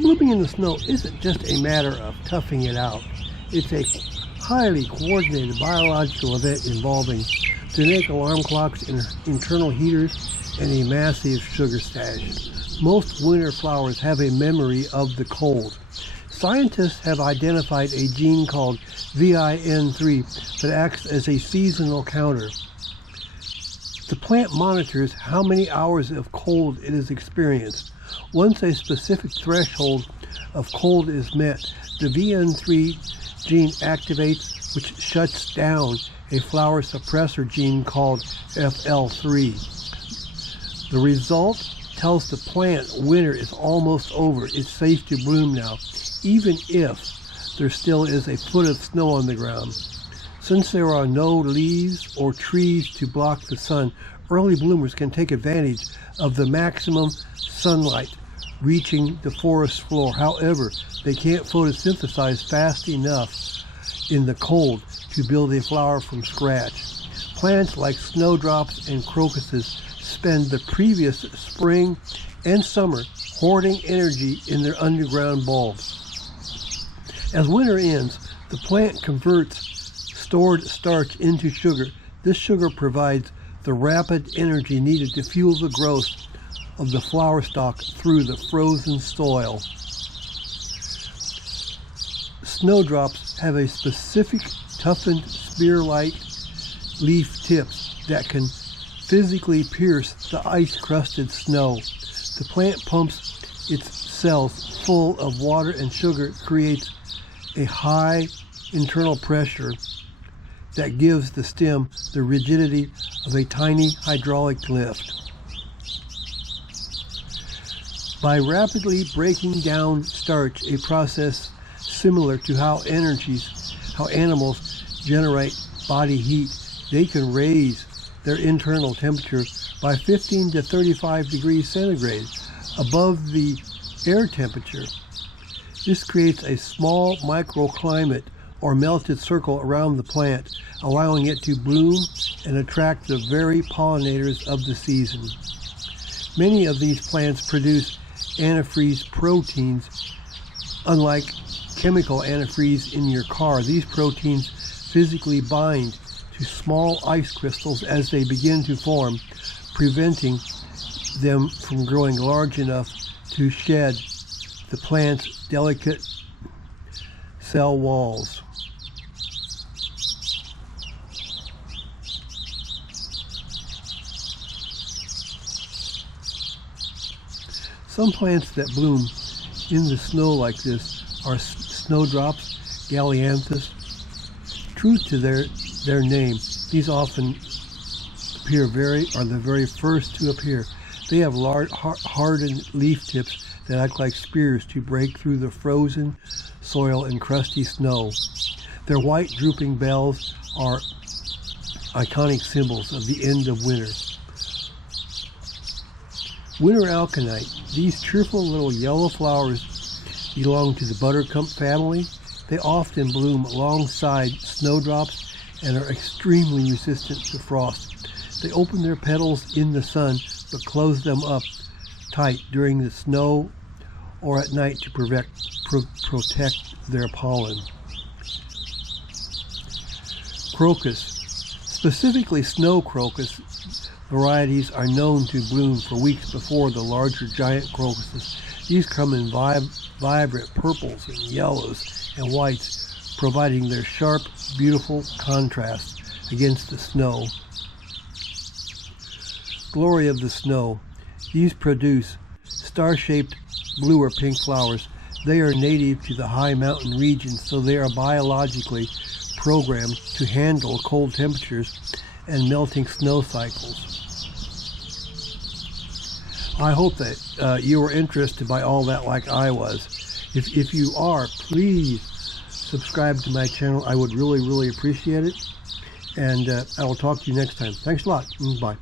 Blooming in the snow isn't just a matter of toughing it out. It's a highly coordinated biological event involving genetic alarm clocks, internal heaters, and a massive sugar stash. Most winter flowers have a memory of the cold. Scientists have identified a gene called VIN3 that acts as a seasonal counter. The plant monitors how many hours of cold it has experienced. Once a specific threshold of cold is met, the VN3 gene activates, which shuts down a flower suppressor gene called FL3. The result tells the plant winter is almost over. It's safe to bloom now, even if there still is a foot of snow on the ground. Since there are no leaves or trees to block the sun, early bloomers can take advantage of the maximum sunlight reaching the forest floor. However, they can't photosynthesize fast enough in the cold to build a flower from scratch. Plants like snowdrops and crocuses spend the previous spring and summer hoarding energy in their underground bulbs. As winter ends, the plant converts stored starch into sugar. This sugar provides the rapid energy needed to fuel the growth of the flower stalk through the frozen soil. Snowdrops have a specific toughened spear-like leaf tips that can physically pierce the ice-crusted snow. The plant pumps its cells full of water and sugar, creates a high internal pressure that gives the stem the rigidity of a tiny hydraulic lift. By rapidly breaking down starch, a process similar to how animals generate body heat, they can raise their internal temperature by 15 to 35 degrees centigrade above the air temperature. This creates a small microclimate or melted circle around the plant, allowing it to bloom and attract the very pollinators of the season. Many of these plants produce antifreeze proteins. Unlike chemical antifreeze in your car, these proteins physically bind to small ice crystals as they begin to form, preventing them from growing large enough to shed the plant's delicate cell walls. Some plants that bloom in the snow like this are snowdrops, gallianthus. True to their name, these often are the very first to appear. They have large, hardened leaf tips that act like spears to break through the frozen soil and crusty snow. Their white drooping bells are iconic symbols of the end of winter. Winter aconite. These cheerful little yellow flowers belong to the buttercup family. They often bloom alongside snowdrops and are extremely resistant to frost. They open their petals in the sun but close them up tight during the snow or at night to protect their pollen. Crocus. Specifically snow crocus varieties are known to bloom for weeks before the larger giant crocuses. These come in vibrant purples and yellows and whites, providing their sharp, beautiful contrast against the snow. Glory of the snow. These produce star-shaped blue or pink flowers. They are native to the high mountain regions, so they are biologically programmed to handle cold temperatures and melting snow cycles. I hope that you were interested by all that like I was. If you are, please subscribe to my channel. I would really, really appreciate it. And I will talk to you next time. Thanks a lot. Bye.